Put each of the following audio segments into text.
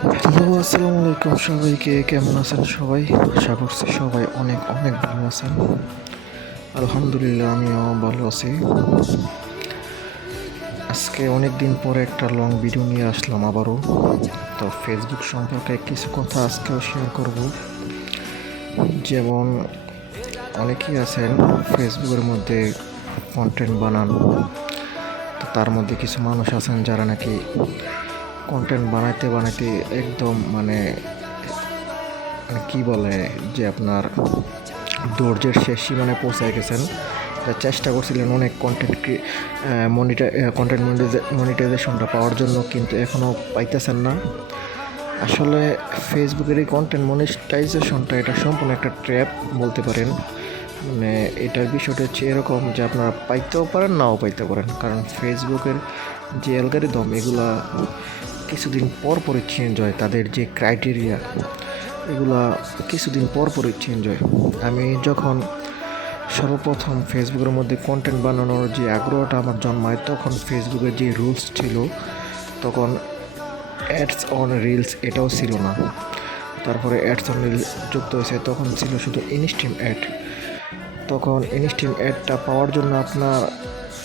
Hello, আসসালামু আলাইকুম সবাইকে। কেমন আছেন সবাই? আশা করছি সবাই অনেক অনেক ভালো আছেন। আলহামদুলিল্লাহ, আমিও ভালো আছি। আজকে অনেক দিন পরে একটা লং ভিডিও নিয়ে আসলাম আবারও। তো ফেসবুক সম্পর্কে কিছু কথা আজকেও শেয়ার করব। যেমন অনেকেই আছেন ফেসবুকের মধ্যে কন্টেন্ট বানান। তো তার মধ্যে কিছু মানুষ আছেন যারা নাকি কন্টেন্ট বানাইতে বানাইতে একদম কি বলে যে আপনার ধৈর্যের শেষ সীমানায় পৌঁছায় গেছেন। যা চেষ্টা করছিলেন অনেক কন্টেন্ট মনিটাইজেশনটা পাওয়ার জন্য, কিন্তু এখনও পাইতেছেন না। আসলে ফেসবুকের এই কন্টেন্ট মনিটাইজেশনটা এটা সম্পূর্ণ একটা ট্র্যাপ বলতে পারেন। এটার বিষয়টা হচ্ছে এরকম যে আপনারা পাইতেও পারেন, নাও পাইতে পারেন, কারণ ফেসবুকের যে অ্যালগরিদম এগুলা কিছুদিন পর পরই চেঞ্জ হয়। তাদের যে ক্রাইটেরিয়া এগুলা কিছুদিন পর পরই চেঞ্জ হয়। আমি যখন সর্বপ্রথম ফেসবুকের মধ্যে কন্টেন্ট বানানোর যে আগ্রহটা আমার জন্মায়, তখন ফেসবুকের যে রুলস ছিল, তখন অ্যাডস অন রিলস এটাও ছিল না। তারপরে অ্যাডস অন রিলস যুক্ত হয়েছে, তখন ছিল শুধু ইনস্ট্রিম অ্যাড। তখন ইনস্ট্রিম অ্যাডটা পাওয়ার জন্য আপনার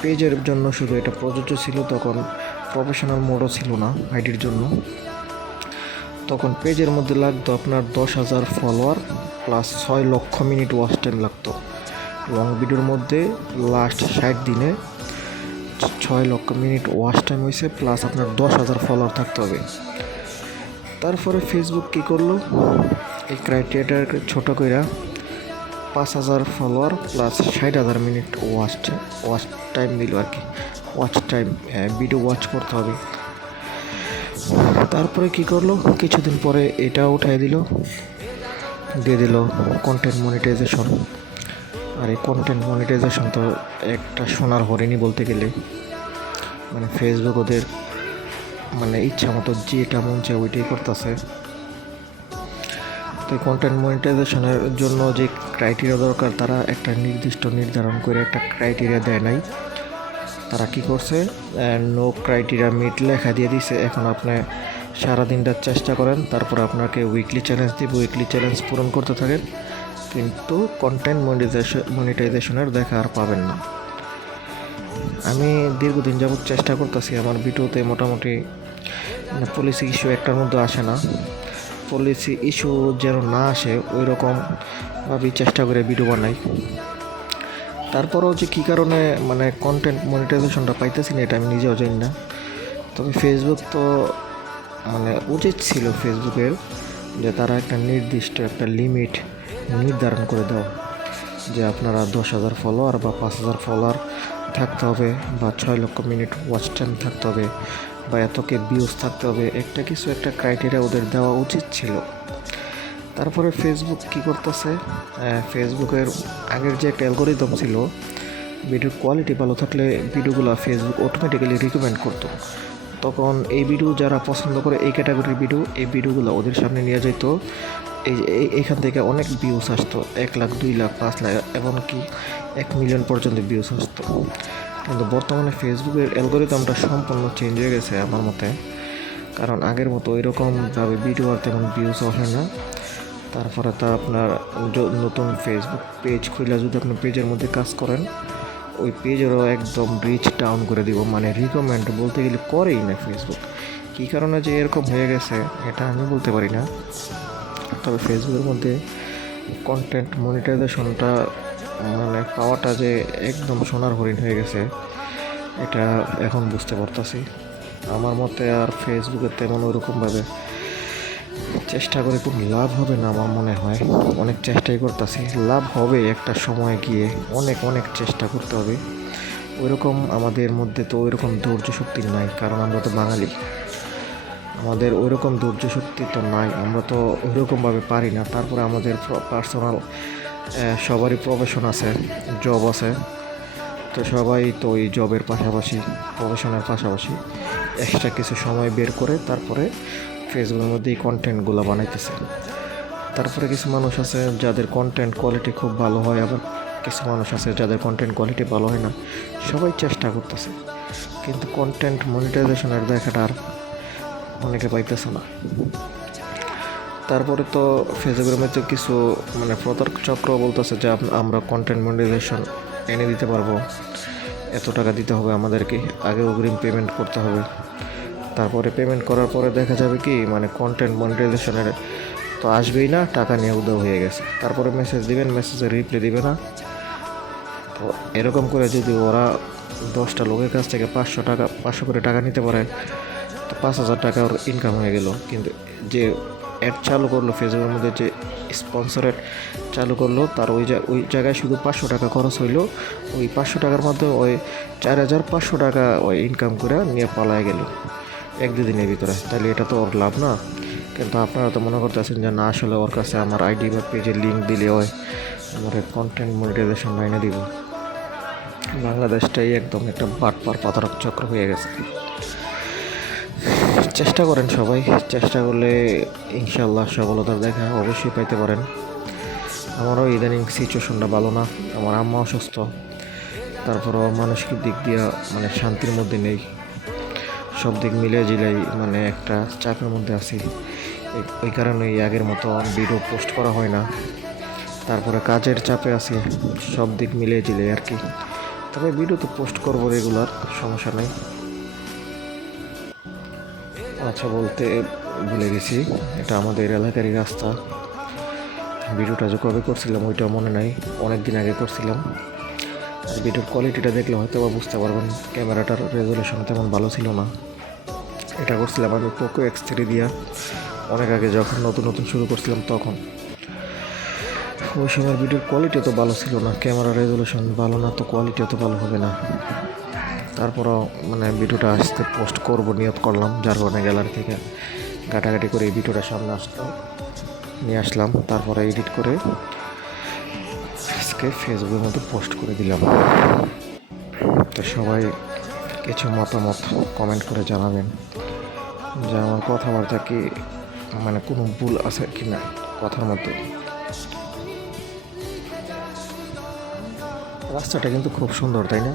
পেজের জন্য শুধু এটা প্রযোজ্য ছিল, তখন প্রফেশনাল মোডও ছিল না আইডির জন্য। তখন পেজের মধ্যে লাগতো আপনার 10,000 ফলোয়ার প্লাস 6 লক্ষ মিনিট ওয়াচ টাইম লাগতো। লং ভিডিওর মধ্যে লাস্ট 60 দিনে 6 লক্ষ মিনিট ওয়াচ টাইম হয়েছে, প্লাস আপনার 10,000 ফলোয়ার থাকতে হবে। তারপরে ফেসবুক কী করলো, এই ক্রাইটেরিয়াটাকে ছোটো করে 5,000 follower plus 60,000 minute watch time দিল আর কি। ওয়াচ টাইম, ভিডিও ওয়াচ করতে হবে। তারপরে কি করলো, কিছুদিন পরে এটা উঠাই দিয়ে দিল কন্টেন্ট মনিটাইজেশন। আর এই কন্টেন্ট মনিটাইজেশন তো একটা সোনার হরিণই বলতে গেলে। ফেসবুক ওদের ইচ্ছা মতো যেটা মন চায় ওইটাই করতেছে। তো কন্টেন্ট মনিটাইজেশনের জন্য যে ক্রাইটেরিয়া দরকার, তারা একটা নির্ধারণ করে একটা ক্রাইটেরিয়া দেয় নাই। তারা কি করছে, নো ক্রাইটেরিয়া মিট লেখা দিয়ে দিছে। এখন আপনি সারাদিনটা চেষ্টা করেন, তারপর আপনাকে উইকলি চ্যালেঞ্জ দিব, উইকলি চ্যালেঞ্জ পূরণ করতে থাকেন, কিন্তু কন্টেন্ট মনিটাইজেশনের দেখা আর পাবেন না। আমি দীর্ঘদিন যাবৎ চেষ্টা করতেছি, আমার ভিডিওতে মোটামুটি পলিসি ইস্যু একটার মধ্যে আসে না। পলিসি ইস্যু যেন না আসে ওই রকমভাবেই চেষ্টা করে ভিডিও বানাই। তারপরেও যে কী কারণে কন্টেন্ট মনিটাইজেশনটা পাইতেছি না, এটা আমি নিজেও জানি না। তবে ফেসবুক তো উচিত ছিল ফেসবুকের যে তারা একটা নির্দিষ্ট একটা লিমিট নির্ধারণ করে দেওয়া, যে আপনারা 10,000 ফলোয়ার বা 5,000 ফলোয়ার থাকতে হবে, বা 6 লক্ষ মিনিট ওয়াচ টাইম থাকতে হবে, বা এতকে ভিউজ থাকতে হবে। একটা ক্রাইটেরিয়া ওদের দেওয়া উচিত ছিল। তারপরে ফেসবুক কী করতেছে, ফেসবুকের আগের যে একটা অ্যালগরিদম ছিল, ভিডিওর কোয়ালিটি ভালো থাকলে ভিডিওগুলো ফেসবুক অটোমেটিক্যালি রিকমেন্ড করতো। তখন এই ভিডিও যারা পছন্দ করে, এই ক্যাটাগরির ভিডিও, এই ভিডিওগুলো ওদের সামনে নিয়ে যেত। এইখান থেকে অনেক ভিউস আসতো, 1 লাখ, 2 লাখ, 5 লাখ, এমনকি 1 মিলিয়ন পর্যন্ত ভিউস আসতো। কিন্তু বর্তমানে ফেসবুকের অ্যালগরিদমটা সম্পূর্ণ চেঞ্জ হয়ে গেছে আমার মতে। কারণ আগের মতো ওইরকমভাবে ভিডিও আর তেমন ভিউস আসে না। তারপরে তা আপনার নতুন ফেসবুক পেজ খুলে যদি আপনি পেজের মধ্যে কাজ করেন, ওই পেজেরও একদম রিচ ডাউন করে দিব। রিকমেন্ড বলতে গেলে করেই না ফেসবুক। কী কারণে যে এরকম হয়ে গেছে এটা আমি বলতে পারি না। তবে ফেসবুকের মধ্যে কন্টেন্ট মনিটাইজেশনটা পাওয়াটা যে একদম সোনার হরিণ হয়ে গেছে, এটা এখন বুঝতে পারতাছি। আমার মতে আর ফেসবুকে তেমন ওরকমভাবে চেষ্টা করে খুব লাভ হবে না আমার মনে হয়। অনেক চেষ্টাই করতেছি, লাভ হবে একটা সময় গিয়ে, অনেক অনেক চেষ্টা করতে হবে। ওইরকম আমাদের মধ্যে তো ওইরকম ধৈর্য শক্তি নাই, কারণ আমরা তো বাঙালি। আমাদের ওইরকম ধৈর্য শক্তি তো নাই, আমরা তো ওইরকমভাবে পারি না। তারপরে আমাদের পার্সোনাল সবারই প্রফেশন আছে, জব আছে। তো সবাই তো ওই জবের পাশাপাশি, প্রফেশনের পাশাপাশি এক্সট্রা কিছু সময় বের করে তারপরে ফেসবুকের মধ্যে এই কন্টেন্টগুলো বানাইতেছে। তারপরে কিছু মানুষ আছে যাদের কন্টেন্ট কোয়ালিটি খুব ভালো হয়, আবার কিছু মানুষ আছে যাদের কন্টেন্ট কোয়ালিটি ভালো হয় না। সবাই চেষ্টা করতেছে, কিন্তু কন্টেন্ট মনিটাইজেশনের দেখাটা আর অনেকে পাইতেছে না। তারপরে তো ফেসবুকের মধ্যে কিছু মানে প্রতারক চক্র বলতেছে যে আমরা কন্টেন্ট মনিটাইজেশন এনে দিতে পারবো, এত টাকা দিতে হবে আমাদেরকে, আগে অগ্রিম পেমেন্ট করতে হবে। তারপরে পেমেন্ট করার পরে দেখা যাবে কি মানে কন্টেন্ট মনিটাইজেশনের তো আসবেই না, টাকা নিয়ে উদাও হয়ে গেছে। তারপরে মেসেজ দিবেন, মেসেজে রিপ্লাই দিবে না। তো এরকম করে যদি ওরা 10টা লোকের কাছ থেকে 500 করে টাকা নিতে পারে, তো 5,000 টাকা ওর ইনকাম হয়ে গেল। কিন্তু যে অ্যাড চালু করলো ফেসবুকের মধ্যে, যে স্পন্সর অ্যাড চালু করলো, তার ওই জায়গায় শুধু 500 টাকা খরচ হইলো। ওই 500 টাকার মধ্যে ওই 4,500 টাকা ওই ইনকাম করে নিয়ে পালায় গেল 1-2 দিনের ভিতরে। তাহলে এটা তো ওর লাভ না। কিন্তু আপনারা তো মনে করতেছেন যে না, আসলে ওর কাছে আমার আইডি বা পেজের লিঙ্ক দিলে হয় আমার কন্টেন্ট মনিটাইজেশন লাইনে দিব। বাংলাদেশটাই একদম একটা বাটপার প্রতারক চক্র হয়ে গেছে। চেষ্টা করেন সবাই, চেষ্টা করলে ইনশাল্লাহ সফলতার দেখা অবশ্যই পাইতে পারেন। আমারও ইদানিং সিচুয়েশনটা ভালো না, আমার আম্মা অসুস্থ, তারপরও মানসিক দিক দিয়ে মানে শান্তির মধ্যে নেই। সব দিক মিলিয়ে জিলাই মানে একটা চাপের মধ্যে আছি। ওই কারণেই আগের মতো ভিডিও পোস্ট করা হয় না। তারপরে কাজের চাপে আছি, সব দিক মিলিয়ে জিলাই আর কি। তবে ভিডিও তো পোস্ট করবো রেগুলার, সমস্যা নেই। আচ্ছা, বলতে ভুলে গেছি, এটা আমাদের এলাকারই রাস্তা। ভিডিওটা যে কবে করছিলাম ওইটা মনে নাই, অনেক দিন আগে করছিলাম। আর ভিডিওর কোয়ালিটিটা দেখলে হয়তো বা বুঝতে পারবেন, ক্যামেরাটার রেজলিউশন তেমন ভালো ছিল না। এটা করছিলাম আমি পোকো X3 দিয়া, অনেক আগে যখন নতুন নতুন শুরু করছিলাম তখন। ওই সময় ভিডিওর কোয়ালিটি তো ভালো ছিল না, ক্যামেরা রেজলিউশন ভালো না, তো কোয়ালিটি তো ভালো হবে না। তারপরও মানে ভিডিওটা আসতে পোস্ট করবো নিয়ত করলাম, যার কারণে গ্যালারি থেকে ঘাটাঘাটি করে এই ভিডিওটা সামনে নিয়ে আসলাম। তারপরে এডিট করে আজকে ফেসবুকের মধ্যে পোস্ট করে দিলাম। তো সবাই কিছু মতামত কমেন্ট করে জানাবেন যে আমার কথাবার্তা কি মানে কোনো ভুল আছে কি না কথার মধ্যে। রাস্তাটা কিন্তু খুব সুন্দর, তাই না?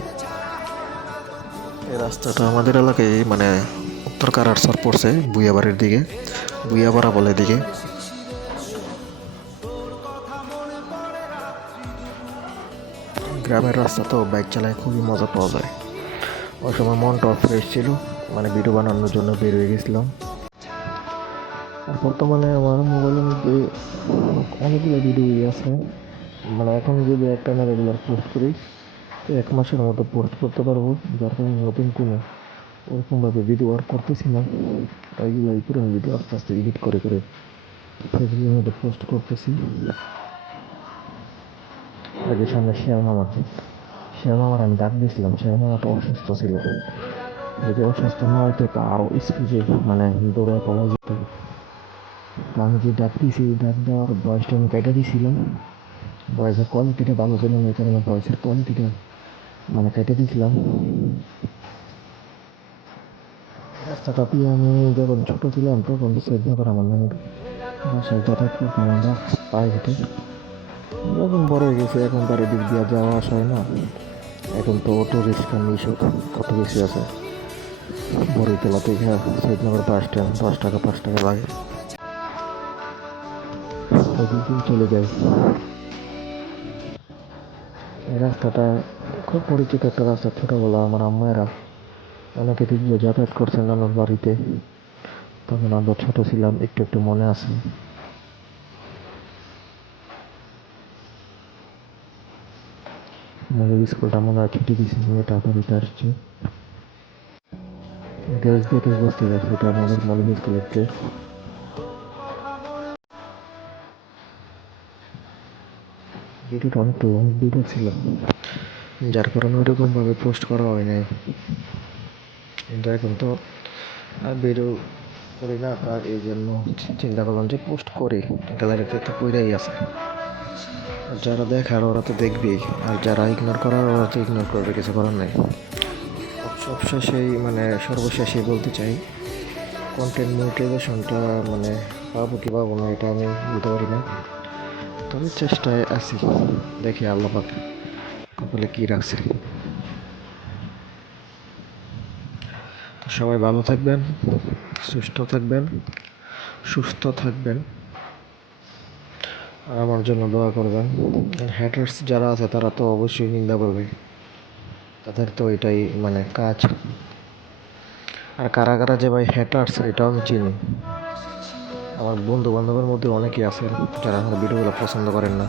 এই রাস্তাটা আমাদের এলাকায় মানে উত্তর কারারসর পড়ছে, বুইয়াবাড়ির দিকে, বুইয়াপাড়া বলে দিকে। গ্রামের রাস্তা তো বাইক চালায় খুবই মজা পাওয়া যায়। ওই সময় মনটাও ফ্রেশ ছিল, মানে ভিডিও বানানোর জন্য বের হয়ে গেছিলাম। আর বর্তমানে আমার মোবাইলের মধ্যে অনেকগুলো ভিডিও আছে, মানে এখন যদি একটা না রেগুলার পোস্ট করি তো 1 মাসের মতো পোস্ট করতে পারবো। যার কারণে নতুন কোনো ওরকমভাবে ভিডিও আর করতেছি না। ওইগুলো পুরোনো ভিডিও আস্তে আস্তে এডিট করে করে ফেসবুকের মধ্যে পোস্ট করতেছি। আগে সামনে শেয়ার মামার আমি ডাক দিয়েছিলাম, শেয়ার মামাটা অসুস্থ ছিল। যদি অসুস্থ না হয়তো তা আরও স্পিডে মানে দৌড়ায় পাওয়া যেত। আমি যে ডাক দিয়েছি, ডাক দেওয়ার বয়সটা আমি কেটে দিয়েছিলাম। ভয়েসের কোয়ালিটিটা ভালো ছিল না, এই কারণে ভয়েসের কোয়ালিটিটা মানে কেটে দিয়েছিলাম। রাস্তাটা দিয়ে আমি যখন ছোটো ছিলাম তখন সৈয়দনগর আমার নামের বাসায় যাতায়াত করতাম আমরা পায়ে হেঁটে। যখন বড় হয়ে গেছে এখন তার এদিক দিয়ে যাওয়া আসা হয় না। এখন তো অটো রিক্সা মিশো কত বেশি আছে। বড়ইতলা থেকে সৈয়দনগর বাস স্ট্যান্ড 10 টাকা 5 টাকা লাগে, ওইদিকেই চলে যাই। এই রাস্তাটা খুব পরিচিত একটা রাস্তা, ছোটোবেলা আমার আম্মায়েরা অনেকে দিক দিয়ে যাতায়াত করছেন নানার বাড়িতে। তখন আমরা ছোটো ছিলাম, একটু একটু মনে আছে। আমাদের স্কুলটা মনে হয় ছুটি দিয়েছিল, এটা বাড়িতে আসছে। ড্রেস দেখে বুঝতে পারছি এটা আমাদের মডেল স্কুলের ড্রেস। ভিডিওটা অনেক লং ভিডিও ছিল, যার কারণে ওইরকমভাবে পোস্ট করা হয় নাই। কিন্তু এখন তো আর ভিডিও করি না, আর এই জন্য চিন্তা করলাম যে পোস্ট করি, গ্যালারিতে তো কইরাই আছে। আর যারা দেখার ওরা তো দেখবেই, আর যারা ইগনোর করার ওরা তো ইগনোর করবে, কিছু করার নাই। মানে সর্বশেষে বলতে চাই, কন্টেন্ট মনিটাইজেশনটা মানে পাবো কি পাবো না এটা আমি বলতে পারি না, তবে চেষ্টায় আছি, দেখি আল্লাহ পাক কপালে কী রাখছে। তো সবাই ভালো থাকবেন, থাকবেন, সুস্থ থাকবেন, আর আমার জন্য দোয়া করবেন। হ্যাটার্স যারা আছে তারা তো অবশ্যই নিন্দা করবে, তাদের তো এটাই মানে কাজ। আর কারা কারা যে ভাই হ্যাটার্স এটাও আমি চিনি। আমার বন্ধু বান্ধবের মধ্যে অনেকেই আছেন যারা আমার ভিডিওগুলো পছন্দ করেন না।